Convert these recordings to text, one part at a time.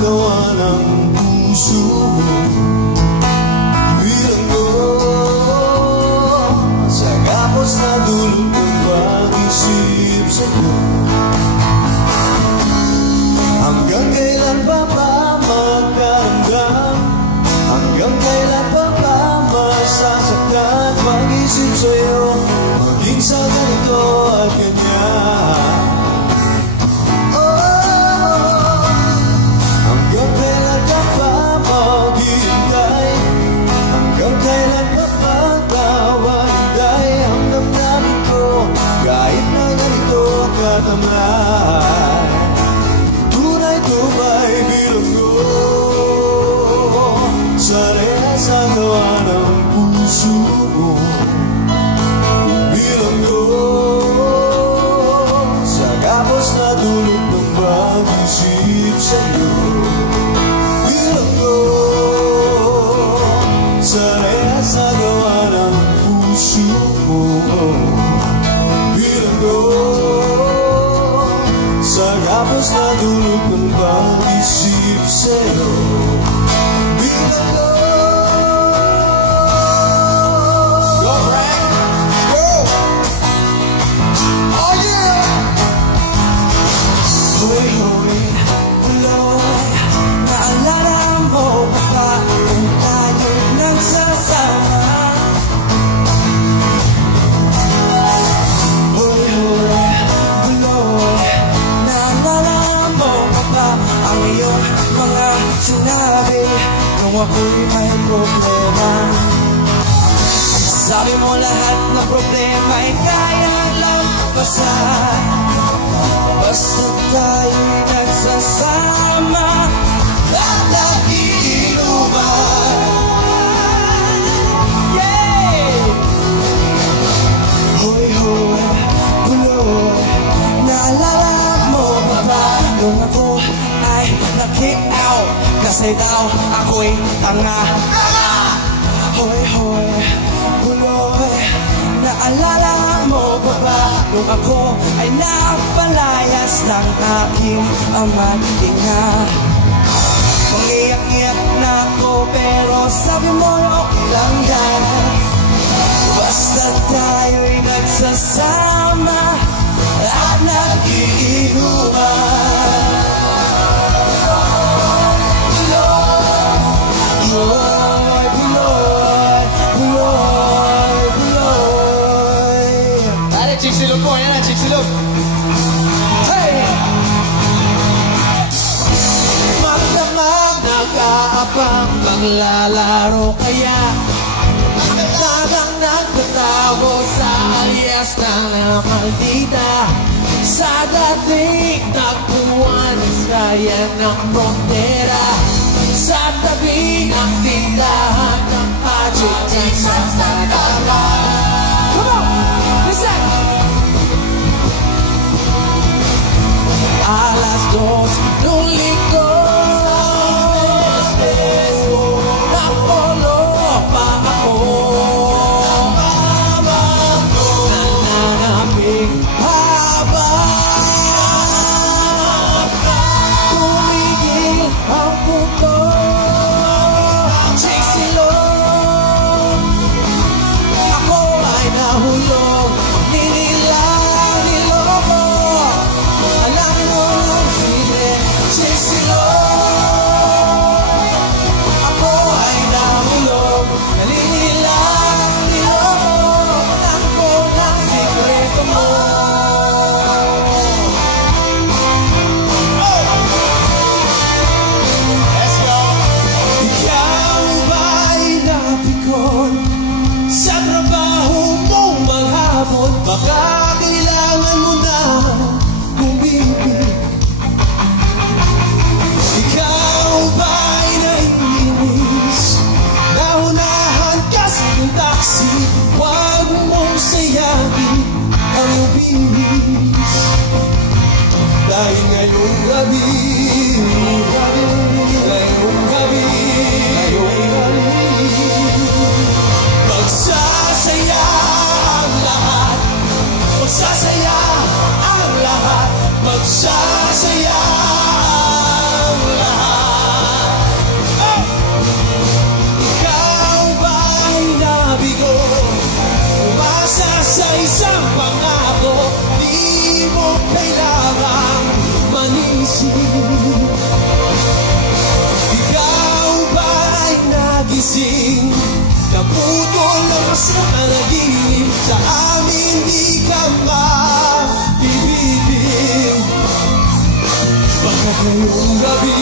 gawa ng puso mo. Bilang ko sa kapos na dulot ng pag-isip sa'yo. Hanggang kailan pa ba magkaramdam? Hanggang kailan pa ba masasaktan pag-isip sa'yo? Maging sa ganito at ganyan. Hanggang kailan ka pa maghihintay? Hanggang kailan pa magkawalinday ang damdamin ko kahit na ganito katamlay? Tunay-tunay bilang ko sa rehas ang gawa ng puso mo. Bilang ko sa kapos na dulot ng pag-isip sa'yo. Bilang ko sa rehas ang gawa ng puso mo. Bilang ko sa kapos na dulot ng pag-isip sa'yo. Bilang ko. Go, Frank! Go! Oh, yeah! Hoy, hoy, Loy, naalala mo ba pa kung tayo nagsasama? Hoy, hoy, Loy, naalala mo ba pa ang iyong mga sinabi nung ako'y may problema? Sabi mo lahat ng problema ay kayang lampasan basta tayo'y nagsasama at nag-iinuman. Yeah! Hoy, hoy, Buloy, naalala mo ba ba nung ako ay na-kick out kasi daw ako'y tanga? Hoy, hoy, Buloy, naalala mo ba ba nung ako ay napalayas ng aking ama't ina? Mangiyak-iyak na ako pero sabi mo okay lang yan basta tayo'y nagsasama at nag-iinuman. Buloy, Buloy, Buloy, Buloy. Dale, Chicxulub po, yan na, Chicxulub. Hey! Magdamag nag-aabang maglalaro kaya Nagdagang nagtatago sa alias na maldita. Sa dating nagpuan Israel ng frontera. Sa tabi ng tindahan ng Magic sa Sadala. Come on! Listen! Alas 2 nung linggo napolo pa ako. Nananaping habang tumigil ang puto. Chicxulub, ako ay nahulog. Ninilang niloko. Alam mo lang sila, Chicxulub, ako ay nahulog. Nalinilang niloko. Alam ko ng sikreto mo. Let's go! Ikaw ba'y napikon sa trabaho mong maghapon? Baka kailangan mo na bumibig. Ikaw ba'y naiinis? Naunahan ka sa taxi. Huwag mong sayangin ang ubis. Dahil ngayong gabi, magsasaya ang lahat. Magsasaya ang lahat. Magsasaya ang lahat. nagising? Ikaw ba ay nagising? Naputol ang sa panaginip, sa amin di ka mapipibig. Baka ngayong gabi,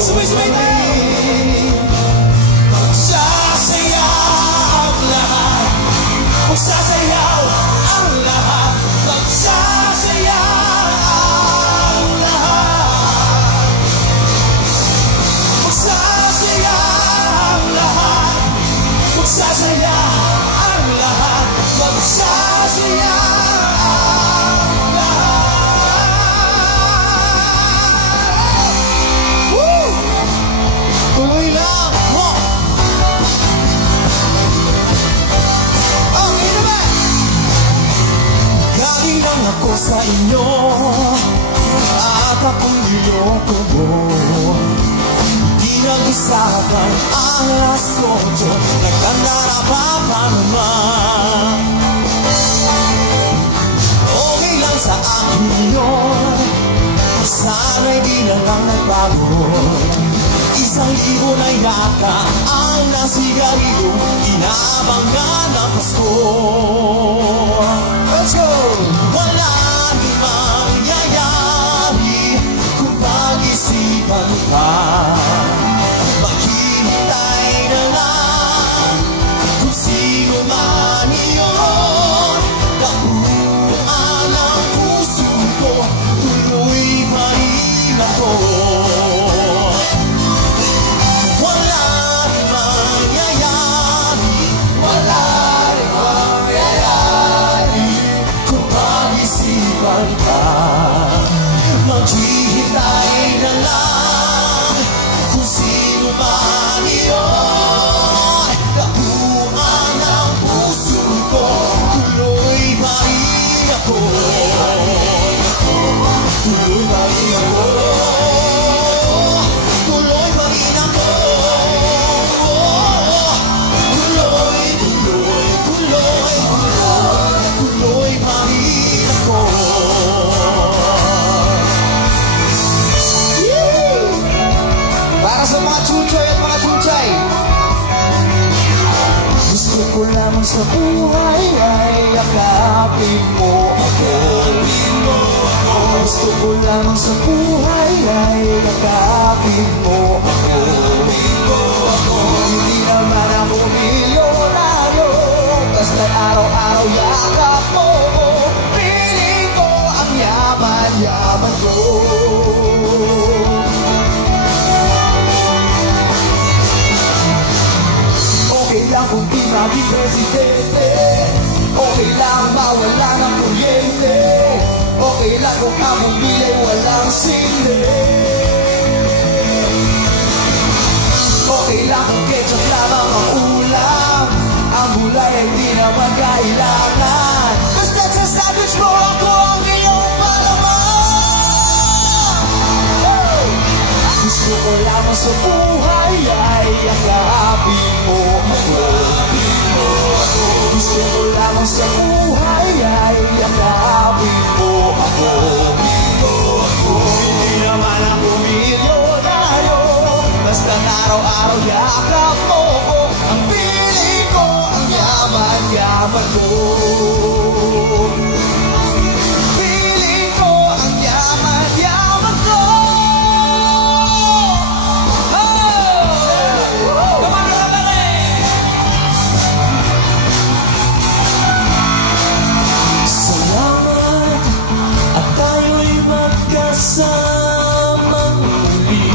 sumay-sumay tayo, magsasaya ang lahat, magsasayaw ang lahat, magsasaya ang lahat, magsasaya ang lahat, magsasaya ang lahat, magsasaya ang lahat. Woo! Tuloy lang! Ho! Okay na ba? Galing lang ako sa inyo at ako'y niloko mo. Di nag-usapan ang alas 8, nagkandara pa naman. Okay lang sa akin yun, sana'y di na lang nagbago. 1,000 na yata ang nasigarilyo, inaabangan ng Pasko. Let's go! Wala nang mangyayari kung pag-isipan ka. Maghihintay na lang kung sino man iyon. Tapuan ang puso ko, tuloy pa rin ako. Maghihintay na lang kung sino man iyon. Tapuan ang puso ko, tuloy pa rin ako. Tuloy pa rin ako. Tuloy pa rin ako. Tuloy, tuloy, tuloy, tuloy, tuloy pa rin ako. Para sa mga chuchoy at mga chuchay, gusto ko lamang sa buhay ay yakapin mo ako. Gusto ko lamang sa buhay ay yakapin mo ako. Hindi naman ako milyonaryo, basta araw-araw yakap mo ko. Piling ko ang yaman-yaman ko. Okay lang kung di maging presidente, okay lang mawala ng kuryente, okay lang kung ang bumili walang sili, okay lang kung ketchup lamang ang ulam, ang gulay ay di naman kailangan. Basta sa sandwich mo ako ang iyong palaman. Gusto ko lamang sa buhay ay yakapin mo ako. Gusto ko lamang sa buhay ay yakapin mo ako. Hindi naman ako milyonaryo, basta araw-araw yakap mo ko. Ang piling ko ang yaman-yaman ko. Piling ko ang yaman-yaman ko. Salamat at tayo'y magkasamang muli.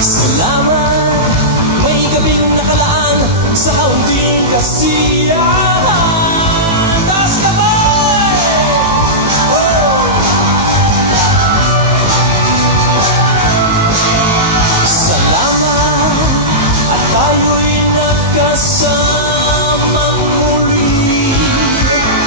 Salamat, may gabing nakalaan sa kaunting kasiyahan. Taas kamay! Salamat at tayo'y nagkasamang muli.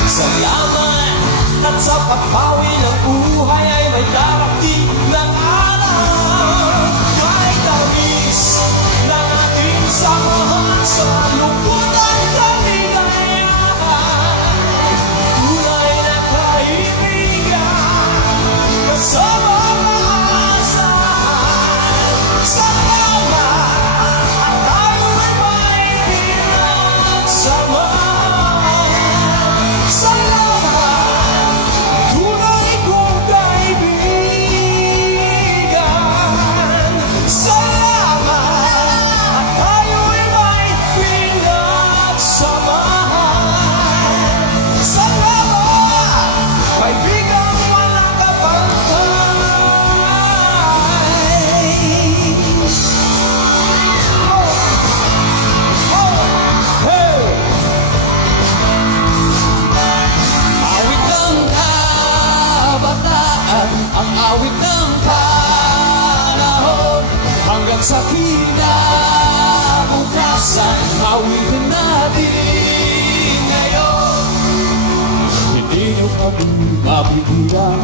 Salamat at sa pagpawi ng buhay ay may darating ng araw. Kahit tamis ng ating samahan sa lungkot at kaligayahan, tunay na mapigilan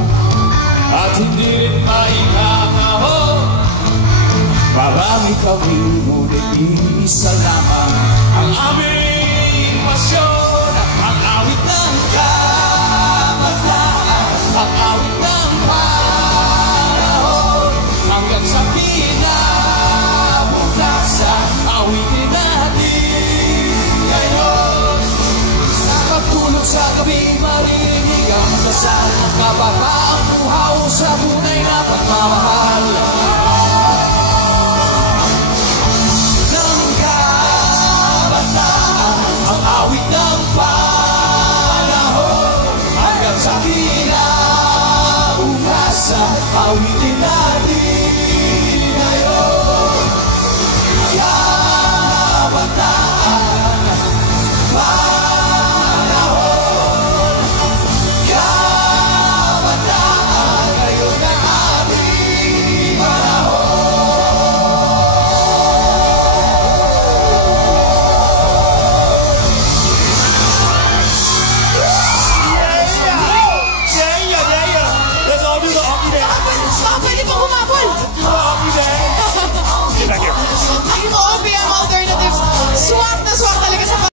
at hindi rin maikakaho. Marami kami, ngunit isa lamang ang aming pasyon. Ang awit ng kabataan, ang awit ng panahon, hanggang sa kinabukasan, awitin natin ngayon. Sa pagtulog sa gabi, marinig ang dasal ng kababaang buhaw sa tunay na pagmamahal. Ng kabataan, ang awit ng panahon, hanggang sa kinabukasan, awitin natin.